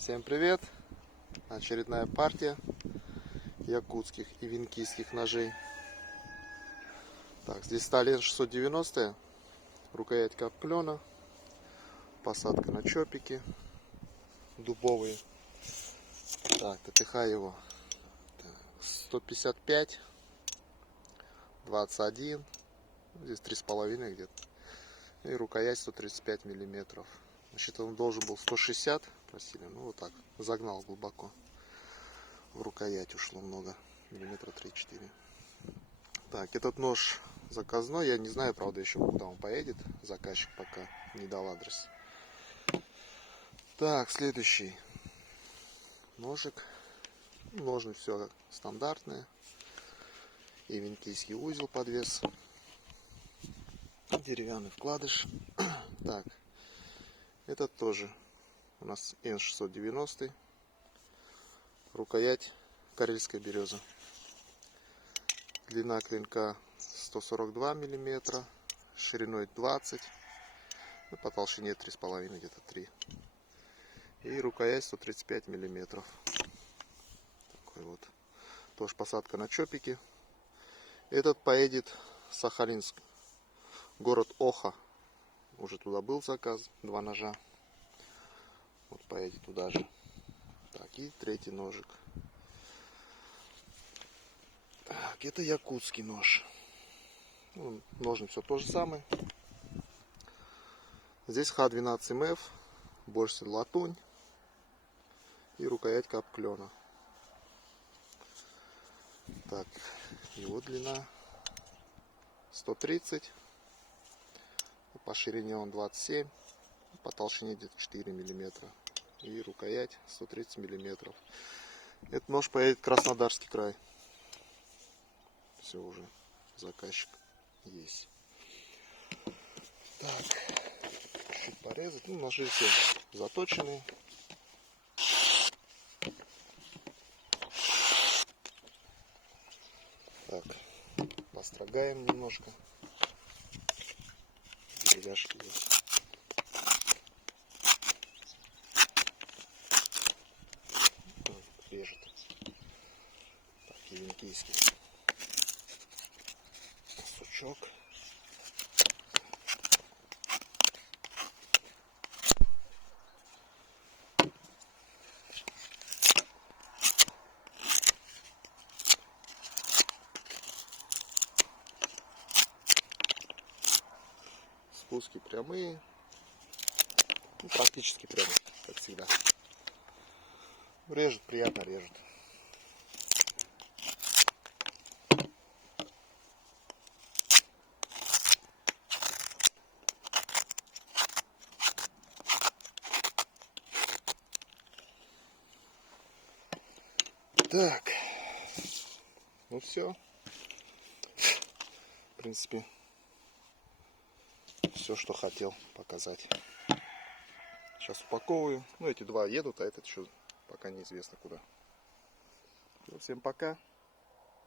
Всем привет! Очередная партия якутских и винкийских ножей. Так, здесь сталин 690, рукоятка обклена, посадка на чопики дубовые. Так, ТТХ его 155, 21, здесь 3,5 где-то. И рукоять 135 миллиметров. Значит, он должен был 160, просили, ну вот так, загнал глубоко. В рукоять ушло много, миллиметра 3-4. Так, этот нож заказной, я не знаю, правда, еще куда он поедет. Заказчик пока не дал адрес. Так, следующий ножик. Ножны все стандартные. И винкийский узел подвес. Деревянный вкладыш. Так, этот тоже у нас N690. Рукоять карельская береза. Длина клинка 142 миллиметра, шириной 20, ну, по толщине 3,5, где-то 3. И рукоять 135 миллиметров. Такой вот. Тоже посадка на чопики. Этот поедет в Сахалинск, город Оха. Уже туда был заказ, 2 ножа. Вот поедет туда же. Так, и третий ножик. Так, это якутский нож. Ну, ножны все то же самое. Здесь Х12МФ, борщ латунь и рукоятка обклена. Так, его длина 130, по ширине он 27, по толщине где-то 4 миллиметра. И рукоять 130 миллиметров. Этот нож поедет в Краснодарский край. Все уже, заказчик есть. Так, чуть порезать. Ну, ножи все заточенные. Так, построгаем немножко. Деревяшки здесь. Режет. Так, и винкийский сучок. Спуски прямые, ну, практически прямые, как всегда. Режет, приятно режет. Так, ну все, в принципе, все, что хотел показать. Сейчас упаковываю. Ну, эти два едут, а этот еще пока неизвестно куда. Всем пока.